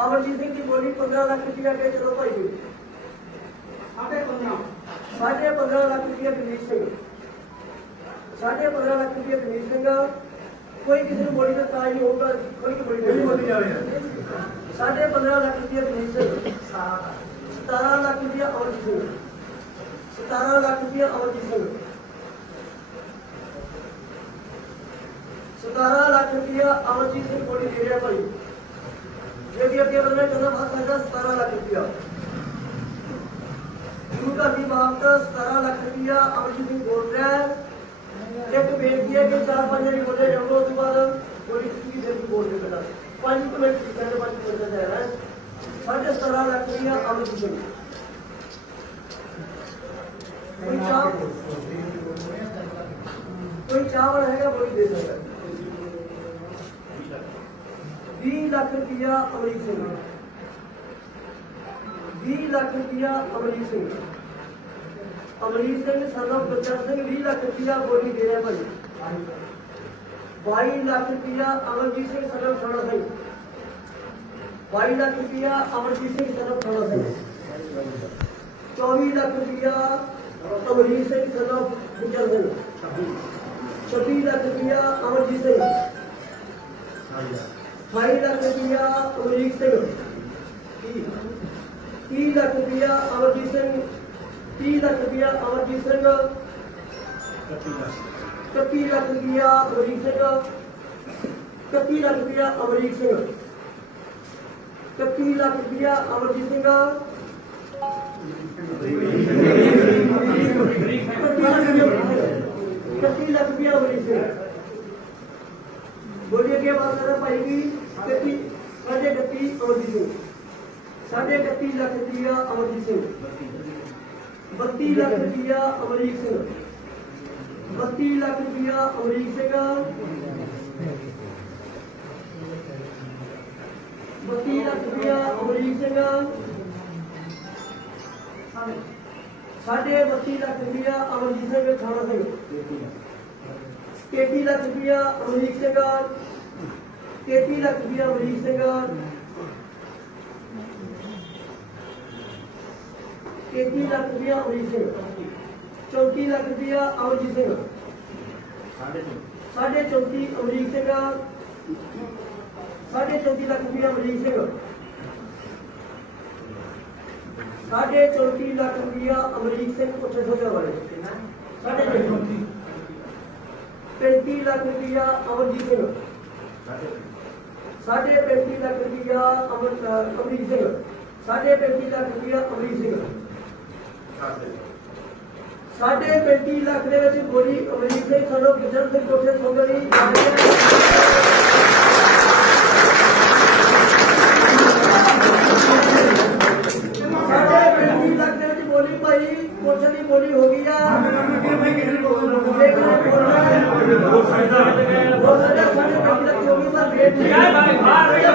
अब जिसने की बोली पंद्रह लाख रुपया के चलो રૂપિયા બે રોપાઈ पंद्रह સાડે पंद्रह लाख रुपया दिनेश सिंह साढ़े पंद्रह लाख रुपया दिनेश सिंह कोई किसी ने बोली तो ही होगा कोई की बोली बोली जा रही है साढ़े पंद्रह लाख रुपया दिनेश सिंह सतारह लाख रुपया और सिंह सतारह लाख रुपया और सिंह सतारह लाख रुपया अमरजीत सिंह बोली दे रहा भाई वर्णकरणाभासः सरलकृत्या अभिभावक सरलकृत्या अवश्य बोल रहा है एक बेनती है कि चार पाँच जने बोले जाओगे उसके बाद कोई किसी से भी बोल देगा पाँच मिनट करने पाँच मिनट। जा रहा है साढ़े सरलकृत्या अवश्य कोई चावल कोई चावल रहेगा वही दे सकता है 20 ਲੱਖ ਰੁਪਇਆ ਅਮਰੀਕ ਸਿੰਘ 20 ਲੱਖ ਰੁਪਇਆ ਅਮਰੀਕ ਸਿੰਘ ਅਮਰੀਕ ਸਿੰਘ ਸਰਦਾਰ ਬਚਨ ਸਿੰਘ 20 ਲੱਖ ਰੁਪਇਆ ਬੋਲੀ ਦੇ ਰਿਹਾ ਭਾਈ 22 ਲੱਖ ਰੁਪਇਆ ਅਮਰਜੀਤ ਸਿੰਘ ਸਰਦਾਰ ਖਾਣਾ ਸਿੰਘ 22 ਲੱਖ ਰੁਪਇਆ ਅਮਰਜੀਤ ਸਿੰਘ ਸਰਦਾਰ ਖਾਣਾ ਸਿੰਘ 24 ਲੱਖ ਰੁਪਇਆ ਅਮਰੀਕ ਸਿੰਘ ਸਰਦਾਰ ਗੁਜਰ ਸਿੰਘ 26 ਲੱਖ ਰੁਪਇਆ ਅਮਰਜੀਤ ਸਿੰਘ ফাইদার কুপিয়া লিখছেন ই দা কুপিয়া আমার দিছেন ই দা কুপিয়া আমার দিছেন कपीला कुपिया अमरीक सिंह कपीला कुपिया अमरीक सिंह कपीला कुपिया अमरजीत सिंह कपीला कुपिया बोलिए के बात कर पाएगी गति साढ़े गति अवधि से। साढ़े गति लख दिया अवधि से। बत्ती लख दिया अमरीक से। बत्ती लख दिया अवरीक से का? बत्ती लख दिया अवरीक से का? साढ़े बत्ती लख दिया अवरीक से का थोड़ा सा तेती रुपया अमरीक सिंह तेती रुपया अमरीक सिंह तेती रुपया अमरीक सिंह चौंती रुपया अमरजीत सिंह साढ़े चौंती अमरीक सिंह साढ़े चौंती लखबिया, अमरीक सिंह साढ़े चौंती लख रुपया अमरीक सिंह उठे सौ चौवाले साढ़े चौंती 35 ਲੱਖ ਰੁਪਇਆ ਅਮਰਜੀਤ ਸਿੰਘ। ਸਾਢੇ 35 ਲੱਖ ਰੁਪਇਆ ਅਮਰ ਅ, ਸਿੰਘ। ਸਾਢੇ 35 ਲੱਖ ਰੁਪਇਆ ਅਮਰੀਤ ਸਿੰਘ। ਸਾਢੇ 35 ਲੱਖ ਦੇ ਵਿੱਚ ਗੋਲੀ ਅਮਰੀਕ ਸਿੰਘ ਸਾਨੂੰ ਗੁਜਰ ਸਿੰਘ ਕੋਠੇ ਸੋਗਲੀ ਸਾਢੇ भाई बाहर निकल